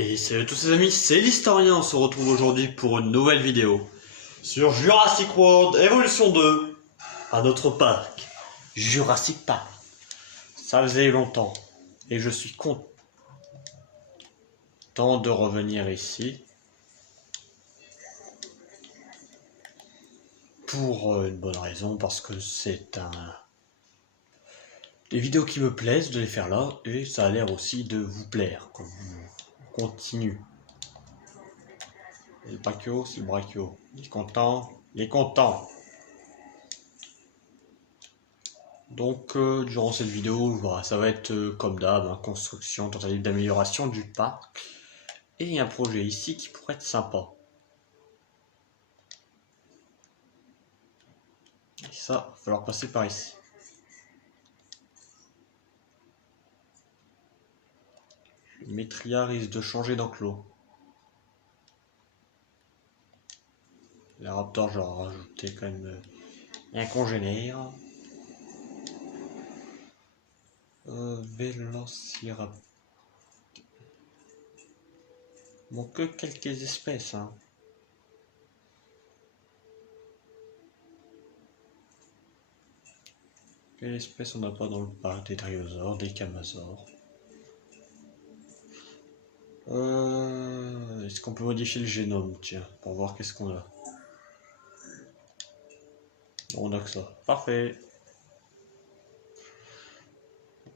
Et salut à tous les amis, c'est l'Historien, on se retrouve aujourd'hui pour une nouvelle vidéo sur Jurassic World Evolution 2 à notre parc, Jurassic Park. Ça faisait longtemps et je suis content de revenir ici pour une bonne raison, parce que c'est des vidéos qui me plaisent de les faire là et ça a l'air aussi de vous plaire quand on continue. Et le brachio, c'est le brachio. Il est content, il est content. Donc durant cette vidéo, voilà, ça va être comme d'hab, construction, tentative d'amélioration du parc. Et il y a un projet ici qui pourrait être sympa. Et ça, il va falloir passer par ici. Le Metria risque de changer d'enclos. Les Raptors, je vais rajouter quand même un congénère. Vélociraptor. Bon, que quelques espèces, hein. Quelle espèce on n'a pas dans le parc? Des dryosaures, des camazores. Est-ce qu'on peut modifier le génome, tiens, pour voir qu'est-ce qu'on a? On a que ça. Parfait.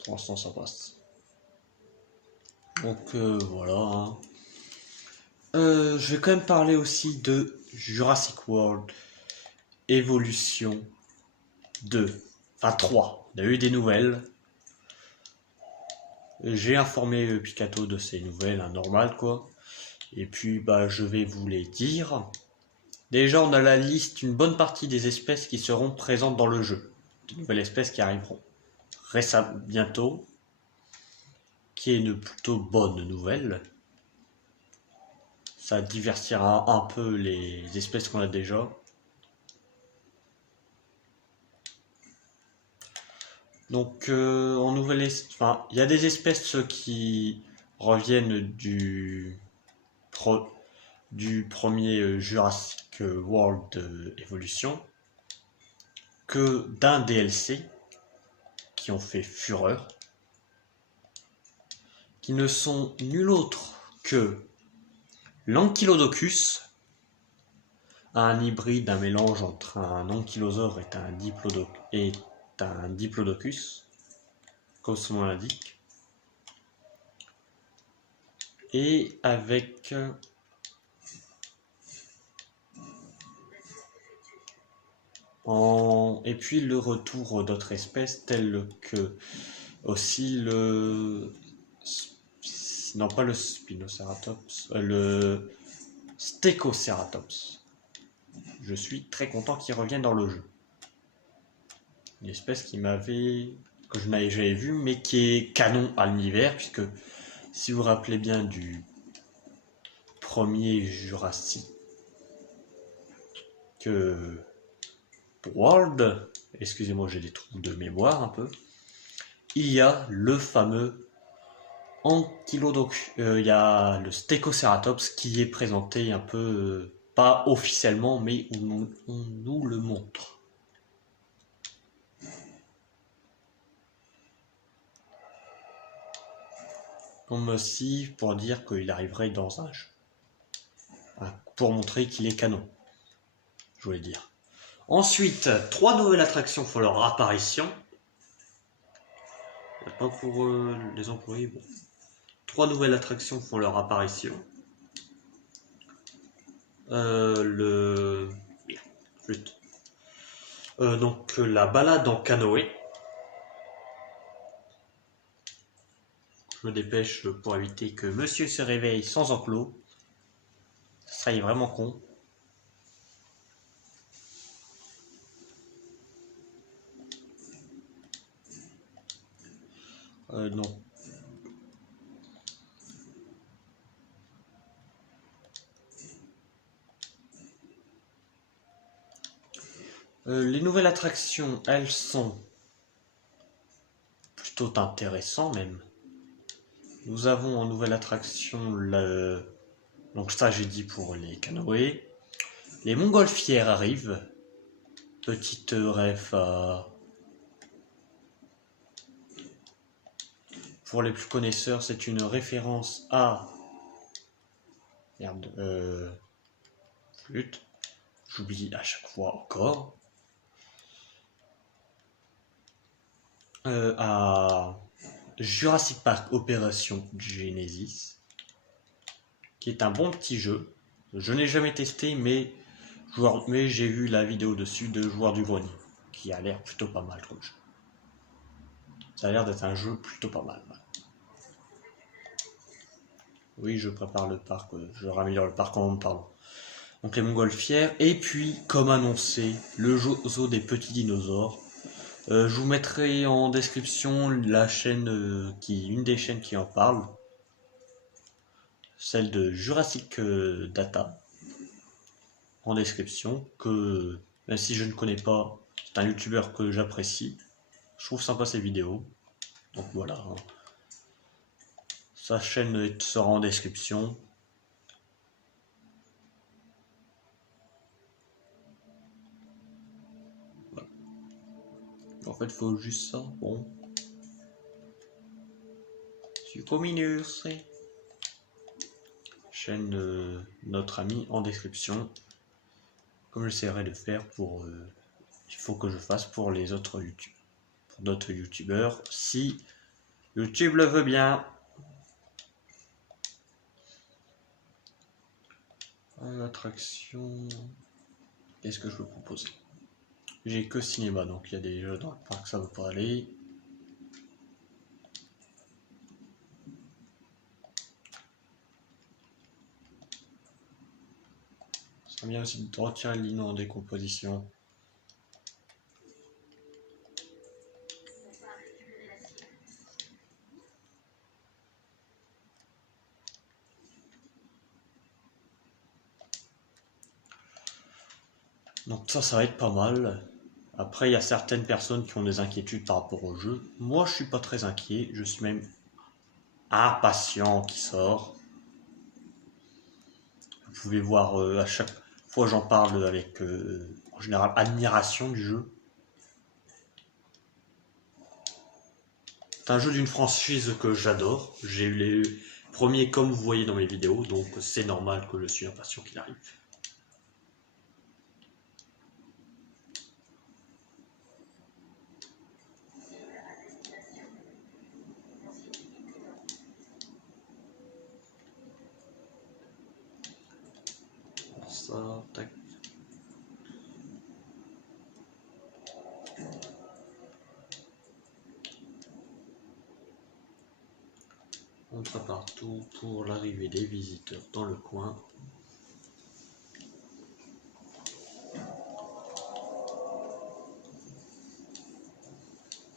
Pour l'instant, ça passe. Donc voilà. Hein. Je vais quand même parler aussi de Jurassic World Evolution 2. Enfin 3. Il y a eu des nouvelles. J'ai informé Pikato de ces nouvelles, hein, normal quoi. Et puis bah je vais vous les dire. Déjà on a la liste, une bonne partie des espèces qui seront présentes dans le jeu. De nouvelles espèces qui arriveront récemment, bientôt. Qui est une plutôt bonne nouvelle. Ça diversifiera un peu les espèces qu'on a déjà. Donc en nouvelle enfin, il y a des espèces qui reviennent du premier Jurassic World Evolution, que d'un DLC qui ont fait fureur, qui ne sont nul autre que l'Ankylodocus, un hybride, un mélange entre un ankylosaure et un diplodocus, comme son nom l'indique, et avec et puis le retour d'autres espèces telles que aussi non pas le Spinoceratops, le Stegoceratops. Je suis très content qu'il revienne dans le jeu. Une espèce que je n'avais jamais vue, mais qui est canon à l'univers, puisque si vous vous rappelez bien du premier Jurassic World, excusez-moi, j'ai des trous de mémoire un peu, il y a le fameux Ankylodocus, il y a le Stegoceratops qui est présenté un peu, pas officiellement, mais on nous le montre. Comme aussi pour dire qu'il arriverait dans un jeu. Pour montrer qu'il est canon, je voulais dire. Ensuite, 3 nouvelles attractions font leur apparition. Pas pour les employés, bon. 3 nouvelles attractions font leur apparition. Donc la balade en canoë. Je me dépêche pour éviter que monsieur se réveille sans enclos. Ça serait vraiment con. Non. Les nouvelles attractions, elles sont plutôt intéressantes même. Nous avons en nouvelle attraction donc ça j'ai dit pour les canoës. Les montgolfières arrivent. Petite ref pour les plus connaisseurs, c'est une référence à... Merde, flûte. J'oublie à chaque fois encore. À Jurassic Park Opération Genesis, qui est un bon petit jeu. Je n'ai jamais testé, mais j'ai vu la vidéo dessus de Joueur du Grenier, qui a l'air plutôt pas mal comme jeu. Ça a l'air d'être un jeu plutôt pas mal. Oui, je prépare le parc, je raméliore le parc en me parlant. Donc les montgolfières, et puis, comme annoncé, le zoo des petits dinosaures. Je vous mettrai en description la chaîne, une des chaînes qui en parle, celle de Jurassic Data, en description, que même si je ne connais pas, c'est un youtubeur que j'apprécie. Je trouve sympa ses vidéos. Donc voilà. Sa chaîne sera en description. Voilà. En fait, il faut juste ça. Bon. Sucominus. Chaîne de notre ami en description. Comme j'essaierai de faire pour... il faut que je fasse pour les autres youtubeurs. Pour d'autres youtubeurs. Si YouTube le veut bien. L'attraction... Qu'est-ce que je peux proposer? J'ai que cinéma, donc il y a des jeux dans le parc, ça ne veut pas aller. Ça serait bien aussi de retirer le lino en décomposition. Donc ça va être pas mal. Après, il y a certaines personnes qui ont des inquiétudes par rapport au jeu. Moi, je suis pas très inquiet. Je suis même impatient qui sort. Vous pouvez voir à chaque fois j'en parle avec, en général, admiration du jeu. C'est un jeu d'une franchise que j'adore. J'ai eu les premiers comme vous voyez dans mes vidéos, donc c'est normal que je suis impatient qu'il arrive. Ça, tac. On prépare tout pour l'arrivée des visiteurs dans le coin.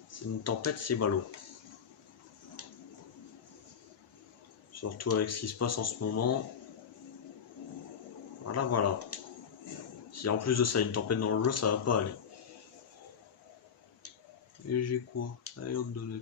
C'est une tempête, c'est ballot. Surtout avec ce qui se passe en ce moment. Voilà, voilà. Si en plus de ça, une tempête dans le jeu, ça va pas aller. Et j'ai quoi? Allez, hop, donuts.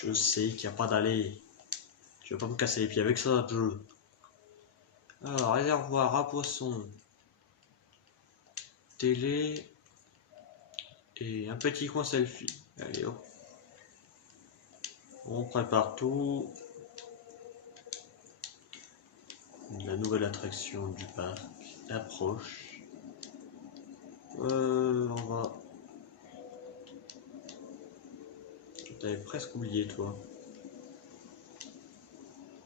Je sais qu'il n'y a pas d'aller. Tu vas pas me casser les pieds avec ça, jeu. Alors, réservoir à poissons. Télé. Et un petit coin selfie. Allez hop. On prépare tout. La nouvelle attraction du parc approche. On va... T'avais presque oublié toi.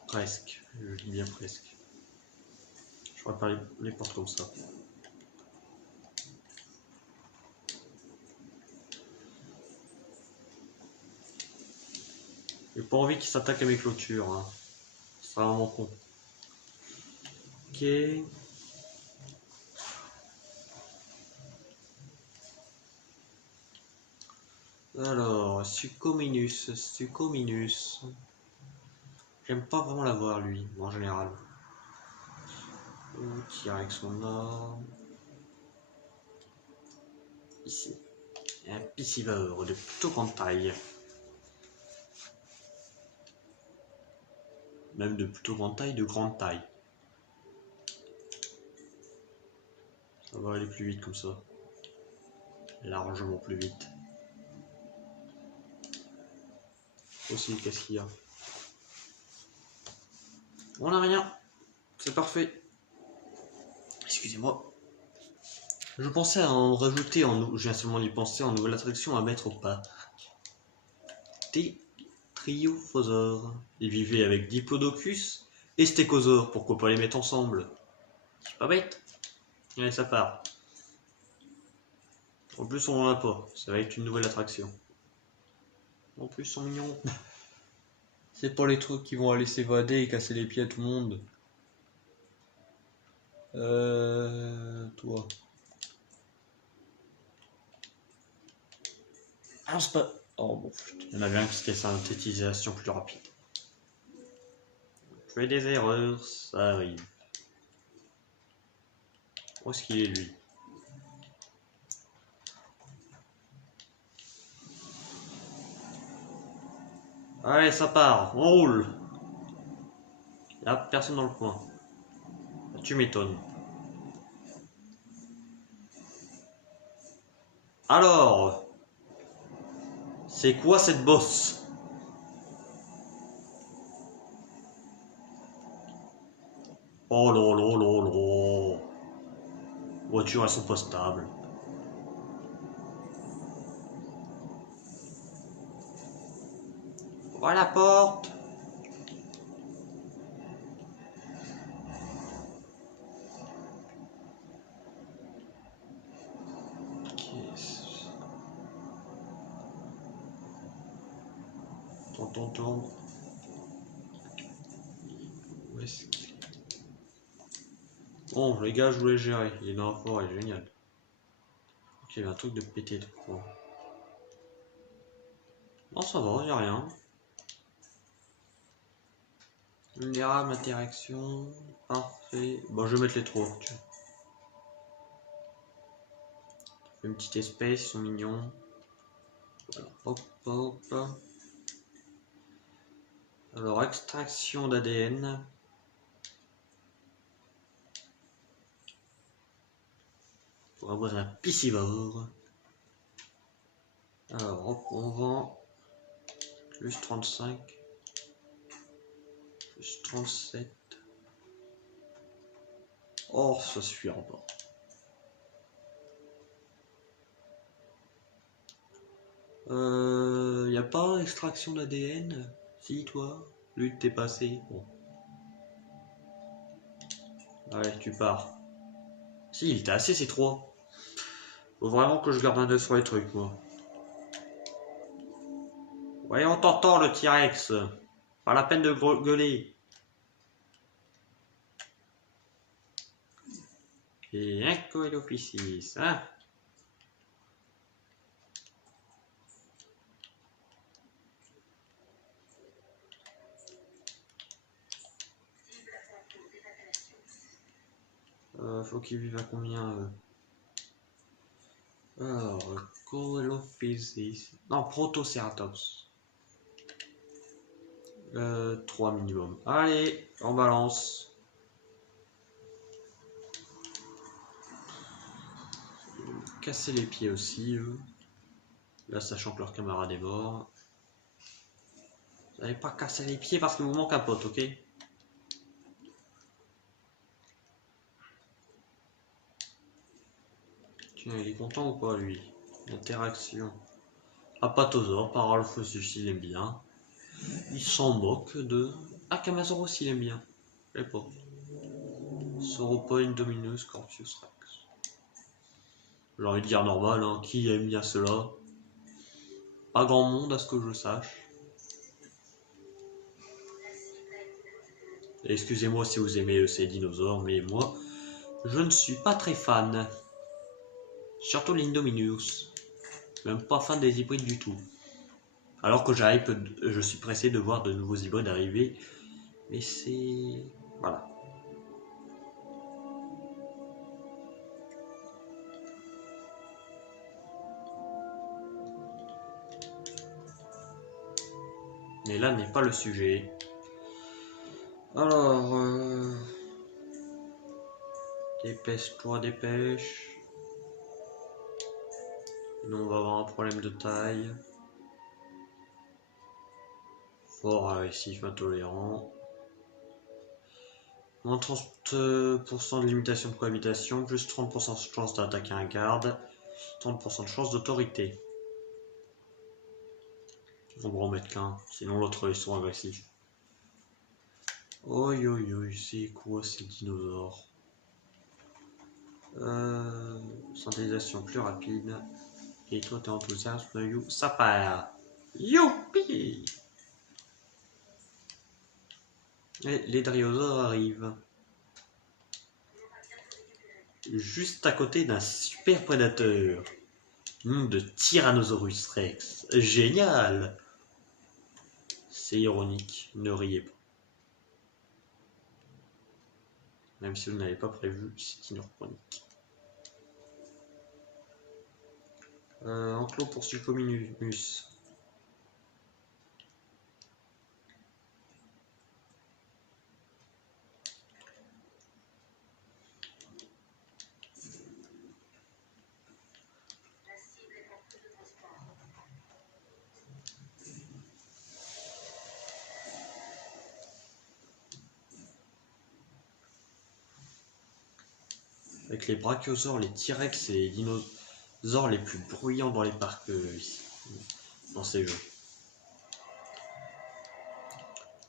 Presque, je dis bien presque. Je prépare les portes comme ça. J'ai pas envie qu'il s'attaque à mes clôtures. Hein. C'est vraiment con. Ok. Alors, Succominus. J'aime pas vraiment l'avoir lui, en général. T-Rex on a. Ici. Un piscivore de plutôt grande taille. Même de plutôt grande taille, de grande taille. Ça va aller plus vite comme ça. Largement plus vite. Aussi, qu'est-ce qu'il y a? On n'a rien. C'est parfait. Excusez-moi. Je pensais à en rajouter, je viens seulement d'y penser, en nouvelle attraction à mettre au pas. Des Triophosaures. Ils vivaient avec Diplodocus et Stégosaure, pourquoi pas les mettre ensemble? C'est pas bête. Allez, ça part. En plus, on en a pas. Ça va être une nouvelle attraction. En plus, ils sont mignons. C'est pas les trucs qui vont aller s'évader et casser les pieds à tout le monde. Toi. Ah, c'est pas... Oh bon, il y en a bien qui c'était synthétisation plus rapide. Je fais des erreurs, ça arrive. Où est-ce qu'il est lui? Allez, ça part, on roule. Il n'y a personne dans le coin. Tu m'étonnes. Alors, c'est quoi cette bosse? Oh là là là là. Voitures, elles sont pas stables. Voilà la porte. Attends. Où est-ce qu'il est? Bon, les gars, je voulais gérer. Il est dans la forêt, génial. Ok, il y a un truc de pété de quoi. Non, ça va, il n'y a rien. Vulnérable, interaction. Parfait. Bon, je vais mettre les trois. Tiens. Une petite espèce, ils sont mignons. Voilà. Hop, hop. Alors, extraction d'ADN. Pour avoir un piscivore. Alors, hop, on vend. Plus 35. Plus 37. Oh, ça suffira pas. Y a pas extraction d'ADN? Si, toi? Lui, t'es passé. Bon. Allez, tu pars. Si, il était assez, ces trois. Faut vraiment que je garde un œil sur les trucs, moi. Voyons, t'entends le T-Rex. Pas la peine de gueuler. Et un Coelophysis, hein? Faut qu'ils vivent à combien Alors, Coelophysis. Non, Protoceratops. 3 minimum. Allez, on balance. Casser les pieds aussi, eux. Là, sachant que leur camarade est mort. Vous n'allez pas casser les pieds parce qu'il vous manque un pote, ok? Tiens, il est content ou pas, lui? Interaction. Apatosaure, Paralphosus, il aime bien. Il s'en moque de... Ah, Camazor aussi, il aime bien. Je sais pas. Sauropoid, Dominus, Scorpius Rex. J'ai envie de dire normal, hein. Qui aime bien cela? Pas grand monde à ce que je sache. Excusez-moi si vous aimez ces dinosaures, mais moi, je ne suis pas très fan. Surtout l'Indominus. Même pas fan des hybrides du tout. Alors que je suis pressé de voir de nouveaux hybrides arriver. Mais c'est... Voilà. Mais là n'est pas le sujet. Alors... Dépêche-toi, dépêche. Sinon on va avoir un problème de taille. Fort agressif, intolérant. Moins 30% de limitation de cohabitation, plus 30% de chance d'attaquer un garde, 30% de chance d'autorité. On va en mettre qu'un, sinon l'autre ils sont agressifs. Oi oi oi, c'est quoi ces dinosaures? Synthétisation plus rapide. Et toi t'es enthousiaste, you, ça part. Youpi! Et les dryosaures arrivent. Juste à côté d'un super prédateur. Nom de Tyrannosaurus Rex. Génial! C'est ironique, ne riez pas. Même si vous n'avez pas prévu, c'est ironique. Enclos pour Suchominus. Avec les brachiosaures, les T-Rex et les dinosaures les plus bruyants dans les parcs ici, dans ces jeux.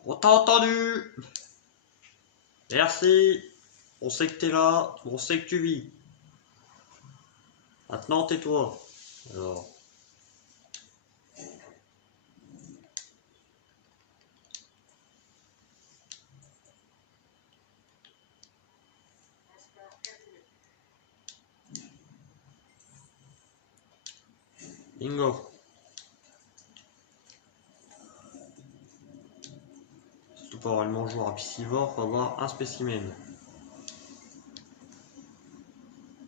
On t'a entendu! Merci! On sait que t'es là, on sait que tu vis. Maintenant tais-toi. Alors. Bingo. Surtout pour avoir le mangeoire à piscivore, faut avoir un spécimen.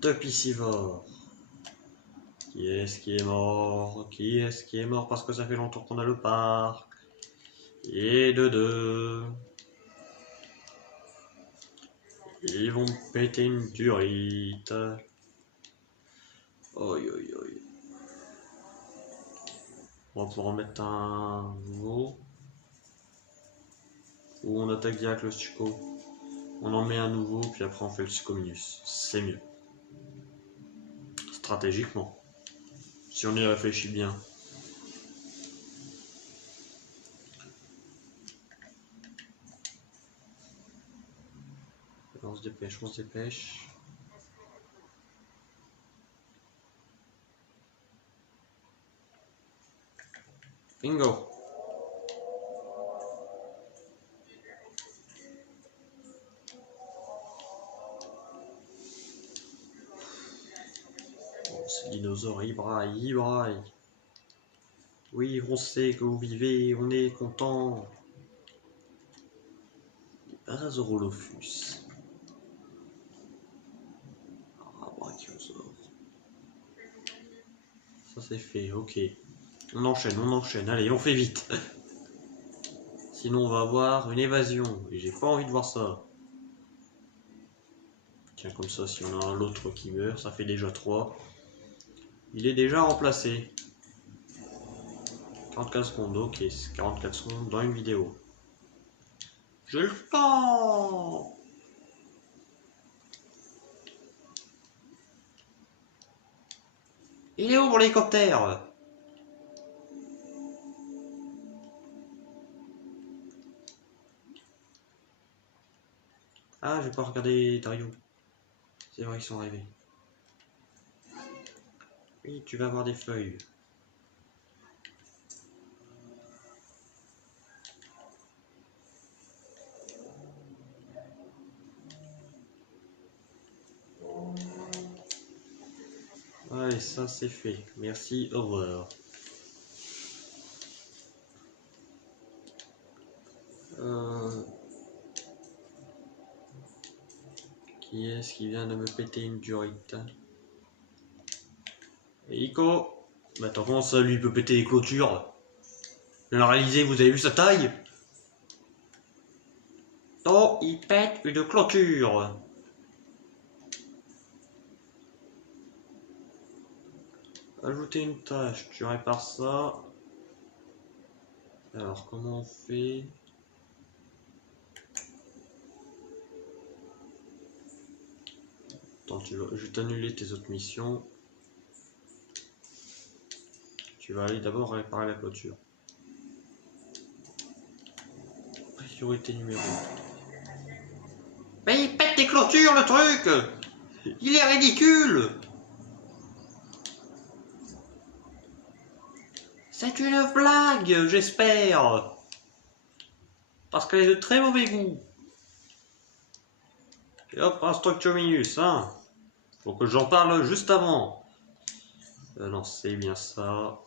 2 piscivores. Qui est-ce qui est mort? Qui est-ce qui est mort parce que ça fait longtemps qu'on a le parc? Et de deux. Ils vont péter une durite. Oi oi oi. On va pouvoir en mettre un nouveau. Ou on attaque direct le Suco. On en met un nouveau, puis après on fait le Suchominus. C'est mieux. Stratégiquement. Si on y réfléchit bien. On se dépêche, on se dépêche. Bingo! Oh, ces dinosaures, ils braillent, ils braillent. Oui, on sait que vous vivez, on est content. Parasaurolophus. Ah, brachiosaure. Ça c'est fait, ok. On enchaîne, allez, on fait vite. Sinon on va avoir une évasion, et j'ai pas envie de voir ça. Tiens, comme ça, si on a l'autre qui meurt, ça fait déjà 3. Il est déjà remplacé. 44 secondes, ok, c'est 44 secondes dans une vidéo. J'ai le temps! Il est où mon hélicoptère? Ah, je vais pas regarder Dario. C'est vrai qu'ils sont arrivés. Oui, tu vas avoir des feuilles. Allez, ça c'est fait. Merci, au revoir. Qui est-ce qui vient de me péter une durite? Et Ico? Bah attends, comment ça lui peut péter les clôtures? Vous l'avez réalisé, vous avez vu sa taille? Non, il pète une clôture. Ajouter une tâche, tu répares ça. Alors, comment on fait? Attends, je vais t'annuler tes autres missions. Tu vas aller d'abord réparer la clôture. Priorité numéro 1. Mais il pète des clôtures, le truc! Il est ridicule! C'est une blague, j'espère! Parce qu'elle est de très mauvais goût. Et hop, instructeur minus, hein. Faut que j'en parle juste avant. Non, c'est bien ça.